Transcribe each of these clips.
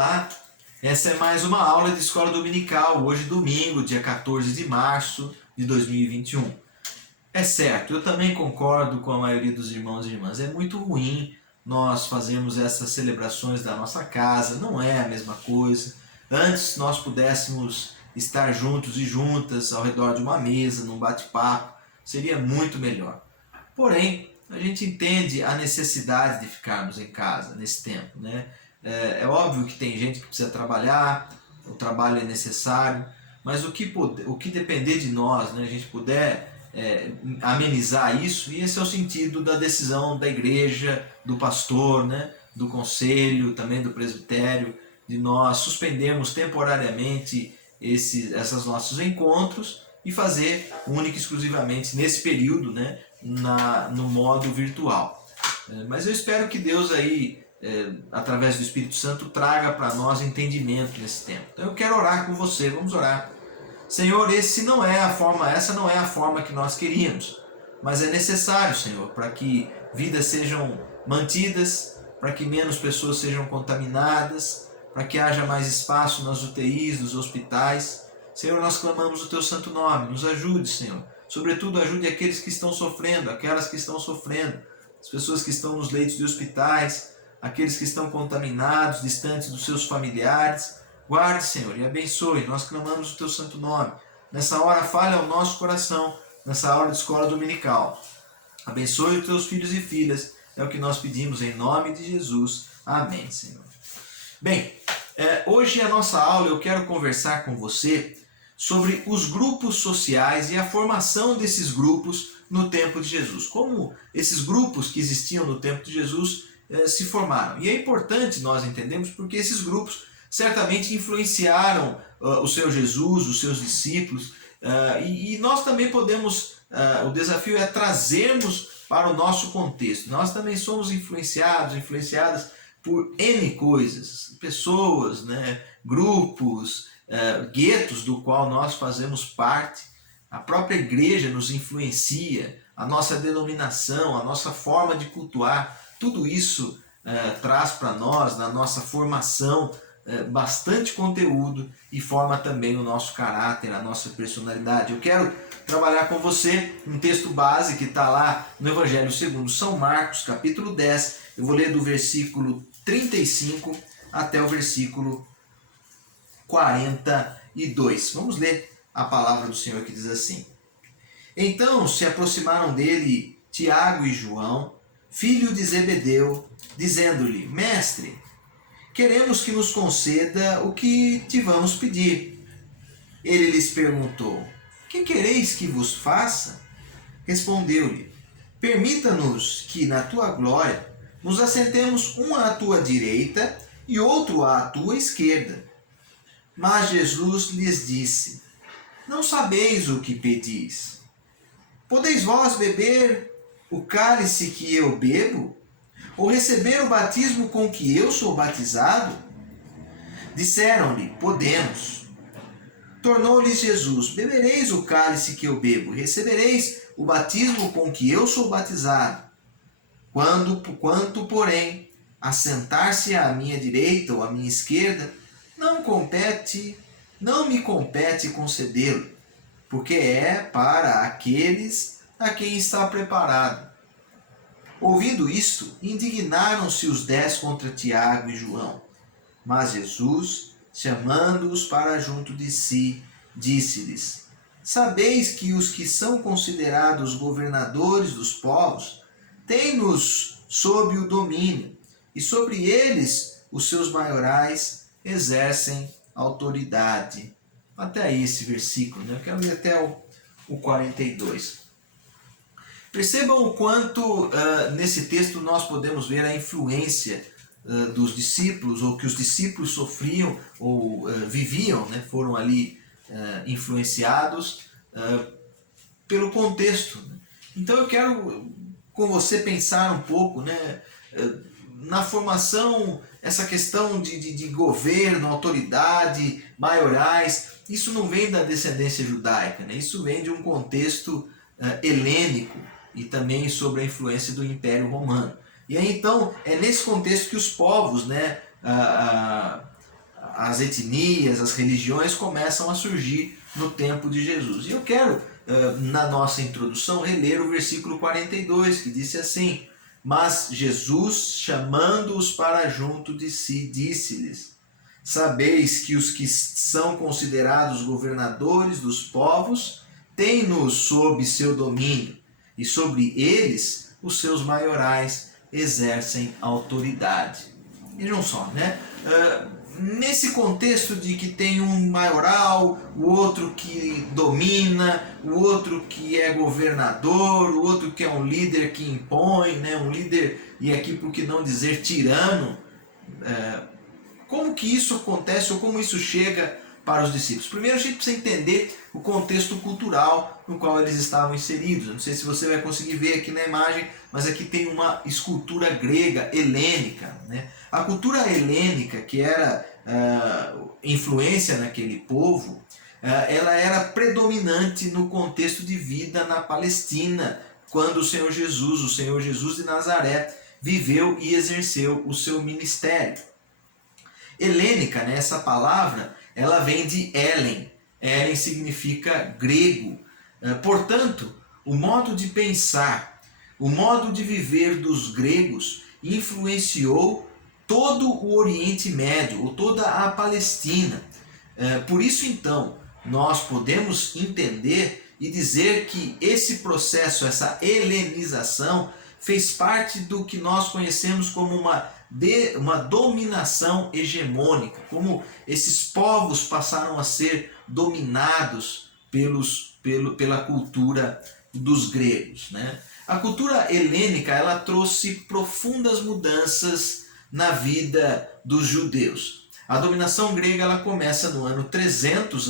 Olá, essa é mais uma aula de escola dominical, hoje domingo, dia 14 de março de 2021. É certo, eu também concordo com a maioria dos irmãos e irmãs, é muito ruim nós fazermos essas celebrações da nossa casa, não é a mesma coisa. Antes nós pudéssemos estar juntos e juntas ao redor de uma mesa, num bate-papo, seria muito melhor. Porém, a gente entende a necessidade de ficarmos em casa nesse tempo, né? É óbvio que tem gente que precisa trabalhar, o trabalho é necessário, mas o que depender de nós, né, a gente puder amenizar isso, e esse é o sentido da decisão da igreja, do pastor, né, do conselho, também do presbitério, de nós suspendermos temporariamente esses nossos encontros e fazer única e exclusivamente nesse período, né, no modo virtual. Mas eu espero que Deus aí, através do Espírito Santo, traga para nós entendimento nesse tempo. Então eu quero orar com você, vamos orar. Senhor, essa não é a forma que nós queríamos, mas é necessário, Senhor, para que vidas sejam mantidas, para que menos pessoas sejam contaminadas, para que haja mais espaço nas UTIs, nos hospitais. Senhor, nós clamamos o Teu santo nome, nos ajude, Senhor. Sobretudo, ajude aqueles que estão sofrendo, aquelas que estão sofrendo, as pessoas que estão nos leitos de hospitais, aqueles que estão contaminados, distantes dos seus familiares. Guarde, Senhor, e abençoe. Nós clamamos o Teu santo nome. Nessa hora, fale ao nosso coração, nessa hora de escola dominical. Abençoe os Teus filhos e filhas. É o que nós pedimos em nome de Jesus. Amém, Senhor. Bem, hoje a nossa aula eu quero conversar com você sobre os grupos sociais e a formação desses grupos no tempo de Jesus. Como esses grupos que existiam no tempo de Jesus se formaram. E é importante nós entendermos porque esses grupos certamente influenciaram o seu Jesus, os seus discípulos. E nós também podemos, o desafio é trazermos para o nosso contexto. Nós também somos influenciadas por N coisas, pessoas, né, grupos, guetos do qual nós fazemos parte. A própria igreja nos influencia, a nossa denominação, a nossa forma de cultuar, tudo isso traz para nós, na nossa formação, bastante conteúdo e forma também o nosso caráter, a nossa personalidade. Eu quero trabalhar com você um texto base que está lá no Evangelho segundo São Marcos, capítulo 10. Eu vou ler do versículo 35 até o versículo 42. Vamos ler a palavra do Senhor que diz assim: Então se aproximaram dele Tiago e João, filho de Zebedeu, dizendo-lhe: Mestre, queremos que nos conceda o que te vamos pedir. Ele lhes perguntou: Que quereis que vos faça? Respondeu-lhe: Permita-nos que na tua glória nos assentemos um à tua direita e outro à tua esquerda. Mas Jesus lhes disse: Não sabeis o que pedis. Podeis vós beber o cálice que eu bebo? Ou receber o batismo com que eu sou batizado? Disseram-lhe: Podemos. Tornou-lhes Jesus: Bebereis o cálice que eu bebo, e recebereis o batismo com que eu sou batizado. Quanto, porém, a sentar-se à minha direita ou à minha esquerda, não me compete concedê-lo, porque é para aqueles a quem está preparado. Ouvindo isto, indignaram-se os 10 contra Tiago e João. Mas Jesus, chamando-os para junto de si, disse-lhes: Sabeis que os que são considerados governadores dos povos têm-nos sob o domínio, e sobre eles os seus maiorais exercem autoridade. Até aí esse versículo, né? Eu quero ler até o 42. Percebam o quanto nesse texto nós podemos ver a influência dos discípulos, ou que os discípulos sofriam ou viviam, né? Foram ali influenciados pelo contexto. Né? Então eu quero com você pensar um pouco, né? Na formação, essa questão de governo, autoridade, maiorais, isso não vem da descendência judaica, né? Isso vem de um contexto helênico e também sobre a influência do Império Romano. E aí então é nesse contexto que os povos, né, as etnias, as religiões começam a surgir no tempo de Jesus. E eu quero, na nossa introdução, reler o versículo 42, que disse assim: Mas Jesus, chamando-os para junto de si, disse-lhes: Sabeis que os que são considerados governadores dos povos têm-nos sob seu domínio, e sobre eles os seus maiorais exercem autoridade. Vejam só, né? Nesse contexto de que tem um maioral, o outro que domina, o outro que é governador, o outro que é um líder que impõe, né? Um líder, e aqui por que não dizer tirano, como que isso acontece ou como isso chega para os discípulos? Primeiro a gente precisa entender o contexto cultural no qual eles estavam inseridos. Eu não sei se você vai conseguir ver aqui na imagem, mas aqui tem uma escultura grega, helênica, né? A cultura helênica, que era influência naquele povo, ela era predominante no contexto de vida na Palestina, quando o Senhor Jesus de Nazaré, viveu e exerceu o seu ministério. Helênica, né, essa palavra, ela vem de Helen. Helen significa grego. Portanto, o modo de pensar, o modo de viver dos gregos influenciou todo o Oriente Médio, ou toda a Palestina. Por isso, então, nós podemos entender e dizer que esse processo, essa helenização, fez parte do que nós conhecemos como uma dominação hegemônica, como esses povos passaram a ser dominados pela cultura dos gregos, né? A cultura helênica, ela trouxe profundas mudanças na vida dos judeus. A dominação grega, ela começa no ano 300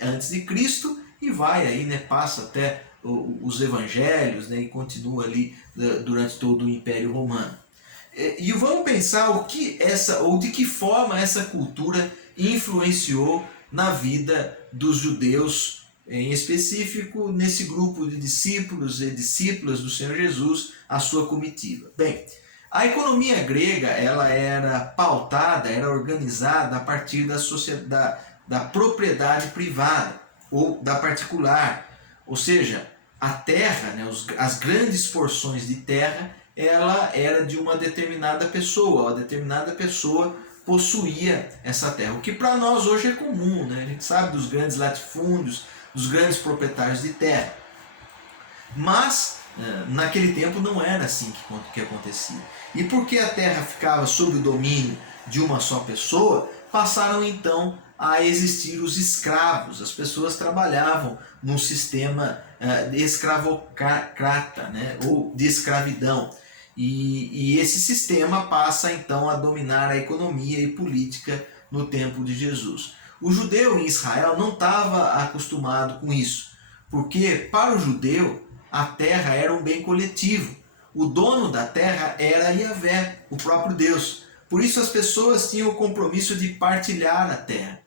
antes de Cristo e vai aí, né, passa até os evangelhos, né, e continua ali durante todo o Império Romano. E vamos pensar de que forma essa cultura influenciou na vida dos judeus, em específico nesse grupo de discípulos e discípulas do Senhor Jesus, a sua comitiva. Bem, a economia grega, ela era pautada, era organizada a partir da propriedade privada ou da particular. Ou seja, a terra, né, as grandes porções de terra, ela era de uma determinada pessoa possuía essa terra, o que para nós hoje é comum, né? A gente sabe dos grandes latifúndios, dos grandes proprietários de terra. Mas naquele tempo não era assim que acontecia. E porque a terra ficava sob o domínio de uma só pessoa, passaram então a existir os escravos. As pessoas trabalhavam num sistema escravocrata, né, ou de escravidão. E esse sistema passa então a dominar a economia e política no tempo de Jesus. O judeu em Israel não estava acostumado com isso, porque para o judeu a terra era um bem coletivo. O dono da terra era Yahvé, o próprio Deus. Por isso as pessoas tinham o compromisso de partilhar a terra.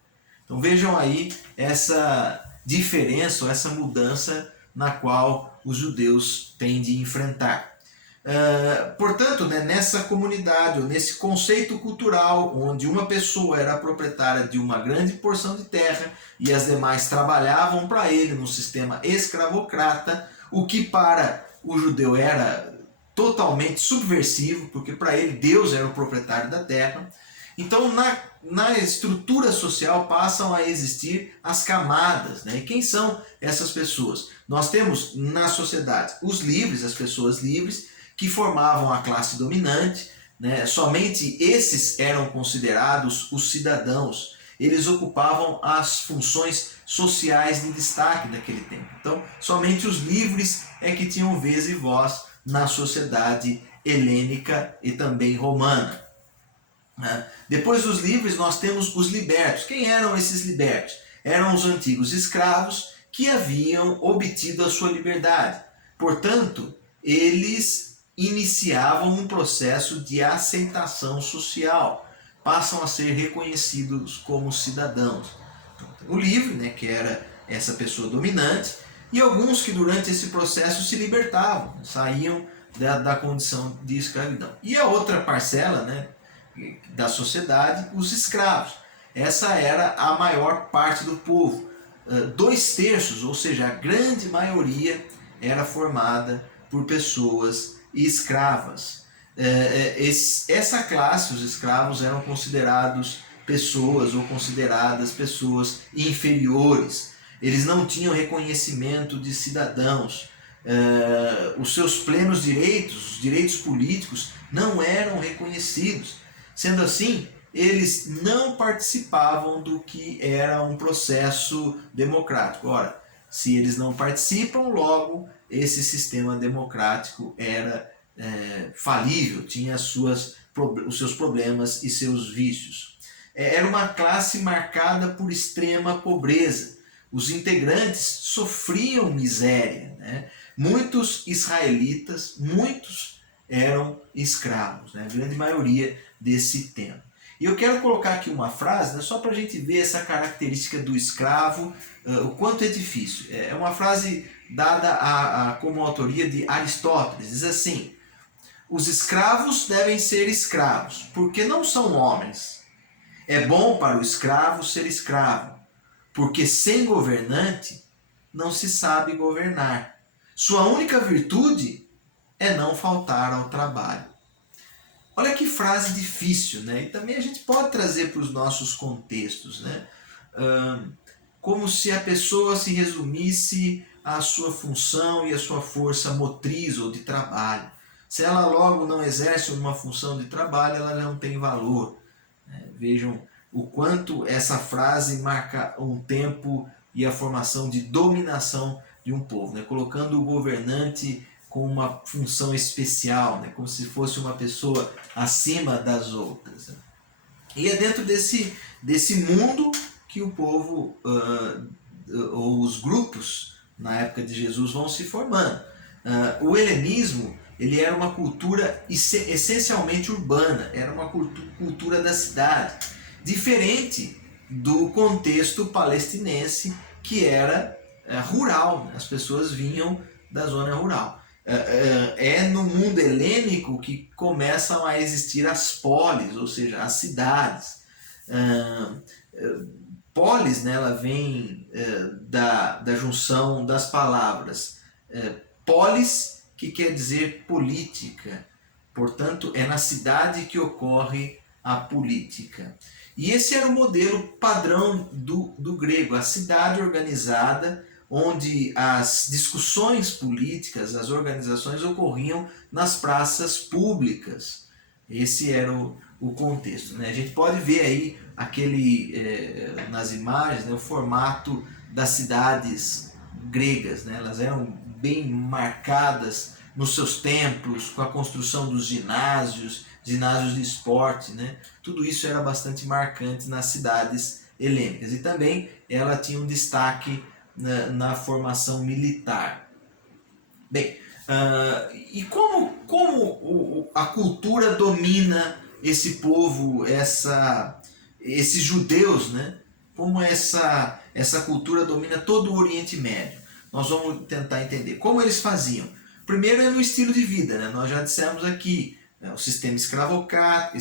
Então vejam aí essa diferença, ou essa mudança na qual os judeus têm de enfrentar. Portanto, né, nessa comunidade, ou nesse conceito cultural, onde uma pessoa era proprietária de uma grande porção de terra e as demais trabalhavam para ele num sistema escravocrata, o que para o judeu era totalmente subversivo, porque para ele Deus era o proprietário da terra. Então, na estrutura social passam a existir as camadas, né? E quem são essas pessoas? Nós temos na sociedade os livres, as pessoas livres, que formavam a classe dominante, né? Somente esses eram considerados os cidadãos. Eles ocupavam as funções sociais de destaque daquele tempo. Então, somente os livres é que tinham vez e voz na sociedade helênica e também romana. Depois dos livres, nós temos os libertos. Quem eram esses libertos? Eram os antigos escravos que haviam obtido a sua liberdade. Portanto, eles iniciavam um processo de aceitação social, passam a ser reconhecidos como cidadãos. O livre, né, que era essa pessoa dominante, e alguns que durante esse processo se libertavam, saíam da condição de escravidão. E a outra parcela, né, da sociedade, os escravos. essa era a maior parte do povo. 2/3, ou seja, a grande maioria, era formada por pessoas escravas. Essa classe, os escravos, eram considerados pessoas ou consideradas pessoas inferiores. Eles não tinham reconhecimento de cidadãos. Os seus plenos direitos, os direitos políticos, não eram reconhecidos. Sendo assim, eles não participavam do que era um processo democrático. Ora, se eles não participam, logo esse sistema democrático era falível, tinha os seus problemas e seus vícios. Era uma classe marcada por extrema pobreza. Os integrantes sofriam miséria, né? Muitos israelitas, muitos eram escravos, né? A grande maioria desse tempo. E eu quero colocar aqui uma frase, né, só para a gente ver essa característica do escravo, o quanto é difícil. É uma frase dada como autoria de Aristóteles, diz assim: os escravos devem ser escravos, porque não são homens. É bom para o escravo ser escravo, porque sem governante não se sabe governar. Sua única virtude é não faltar ao trabalho. Olha que frase difícil, né? E também a gente pode trazer para os nossos contextos, né? Como se a pessoa se resumisse à sua função e à sua força motriz ou de trabalho. Se ela logo não exerce uma função de trabalho, ela não tem valor. Vejam o quanto essa frase marca um tempo e a formação de dominação de um povo, né? Colocando o governante com uma função especial, né? Como se fosse uma pessoa acima das outras. Né? E é dentro desse mundo que o povo, ou os grupos, na época de Jesus, vão se formando. O helenismo, ele era uma cultura essencialmente urbana, era uma cultura da cidade, diferente do contexto palestinense, que era rural, né? As pessoas vinham da zona rural. É no mundo helênico que começam a existir as polis, ou seja, as cidades. Polis, né, ela vem da junção das palavras polis, que quer dizer política. Portanto, é na cidade que ocorre a política. E esse era o modelo padrão do grego, a cidade organizada, onde as discussões políticas, as organizações ocorriam nas praças públicas. Esse era o contexto. Né? A gente pode ver aí nas imagens, né, o formato das cidades gregas. Né? Elas eram bem marcadas nos seus templos, com a construção dos ginásios de esporte. Né? Tudo isso era bastante marcante nas cidades helênicas. E também ela tinha um destaque na formação militar. Bem, e como a cultura domina esse povo, esses judeus, né? Como essa cultura domina todo o Oriente Médio? Nós vamos tentar entender. Como eles faziam? Primeiro é no estilo de vida, né? Nós já dissemos aqui, o sistema escravocrata,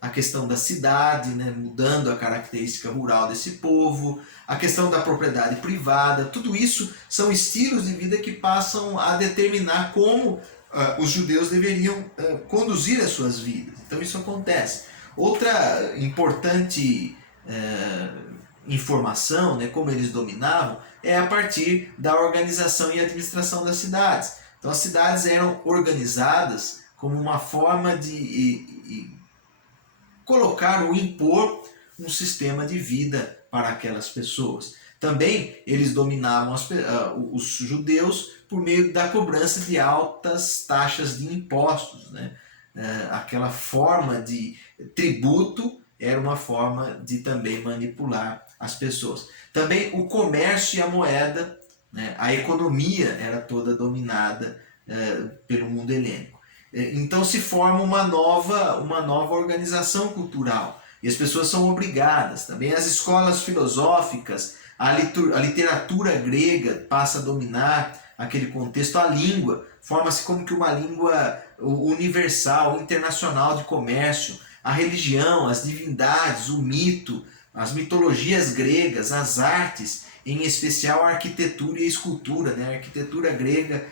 a questão da cidade, né, mudando a característica rural desse povo, a questão da propriedade privada, tudo isso são estilos de vida que passam a determinar como os judeus deveriam conduzir as suas vidas. Então isso acontece. Outra importante informação, né, como eles dominavam, é a partir da organização e administração das cidades. Então as cidades eram organizadas como uma forma de colocar ou impor um sistema de vida para aquelas pessoas. Também eles dominavam os judeus por meio da cobrança de altas taxas de impostos. Né? Aquela forma de tributo era uma forma de também manipular as pessoas. Também o comércio e a moeda, né? A economia era toda dominada pelo mundo helênico. Então se forma uma nova organização cultural e as pessoas são obrigadas. Também as escolas filosóficas, a literatura grega passa a dominar aquele contexto, a língua forma-se como que uma língua universal, internacional de comércio. a religião, as divindades, o mito, as mitologias gregas, as artes, em especial a arquitetura e a escultura, né? A arquitetura grega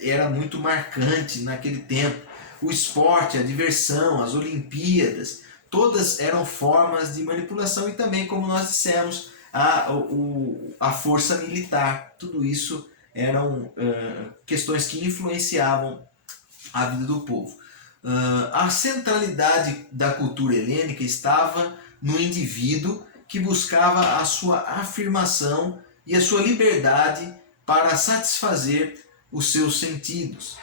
era muito marcante naquele tempo. O esporte, a diversão, as Olimpíadas, todas eram formas de manipulação, e também, como nós dissemos, a força militar. Tudo isso eram questões que influenciavam a vida do povo. A centralidade da cultura helênica estava no indivíduo que buscava a sua afirmação e a sua liberdade para satisfazer os seus sentidos.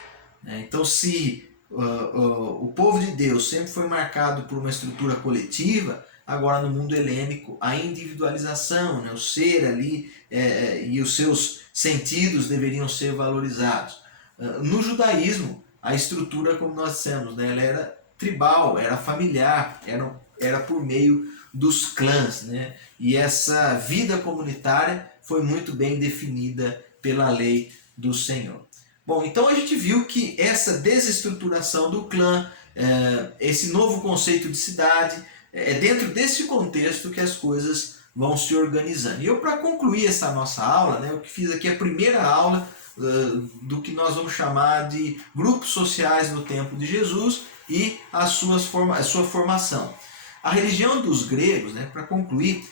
Então, se o povo de Deus sempre foi marcado por uma estrutura coletiva, agora no mundo helênico a individualização, né, o ser ali e os seus sentidos deveriam ser valorizados. No judaísmo, a estrutura, como nós dissemos, né, ela era tribal, era familiar, era por meio dos clãs, né? E essa vida comunitária foi muito bem definida pela lei do Senhor. Bom, então a gente viu que essa desestruturação do clã, esse novo conceito de cidade, é dentro desse contexto que as coisas vão se organizando. E eu, para concluir essa nossa aula, né, eu fiz aqui a primeira aula do que nós vamos chamar de grupos sociais no tempo de Jesus e a sua formação. A religião dos gregos, né, para concluir,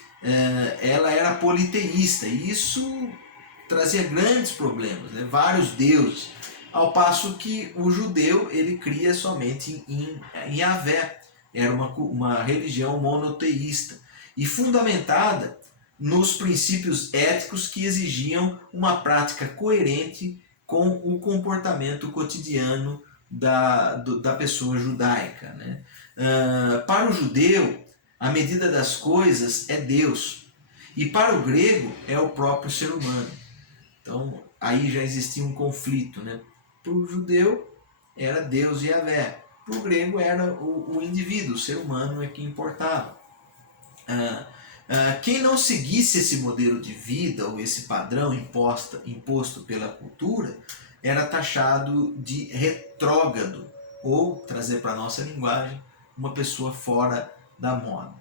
ela era politeísta, e isso trazia grandes problemas, né, vários deuses, ao passo que o judeu ele cria somente em Yahvé. Era uma religião monoteísta e fundamentada nos princípios éticos que exigiam uma prática coerente com o comportamento cotidiano da pessoa judaica, né? Para o judeu, a medida das coisas é Deus, e para o grego é o próprio ser humano. Então aí já existia um conflito, né? Para o judeu era Deus e Yahvé, para o grego era o indivíduo, o ser humano é que importava. Quem não seguisse esse modelo de vida ou esse padrão imposto pela cultura era taxado de retrógrado, ou, trazer para a nossa linguagem, uma pessoa fora da moda.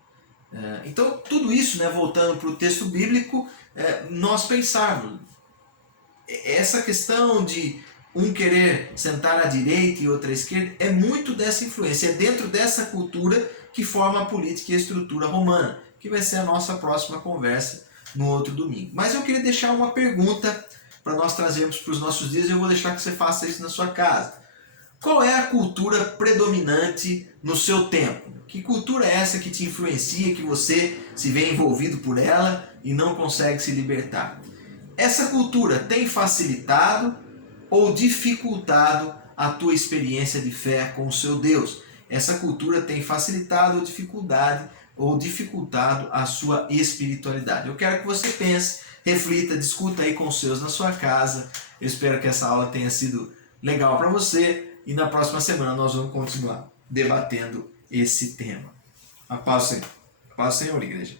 Então, tudo isso, né, voltando para o texto bíblico, nós pensarmos, essa questão de um querer sentar à direita e outro à esquerda, é muito dessa influência, é dentro dessa cultura que forma a política e a estrutura romana, que vai ser a nossa próxima conversa no outro domingo. Mas eu queria deixar uma pergunta para nós trazermos para os nossos dias, e eu vou deixar que você faça isso na sua casa. Qual é a cultura predominante no seu tempo? Que cultura é essa que te influencia, que você se vê envolvido por ela e não consegue se libertar? Essa cultura tem facilitado ou dificultado a tua experiência de fé com o seu Deus? Essa cultura tem facilitado ou dificultado a sua espiritualidade? Eu quero que você pense, reflita, discuta aí com os seus na sua casa. Eu espero que essa aula tenha sido legal para você, e na próxima semana nós vamos continuar debatendo esse tema. A paz do Senhor, igreja.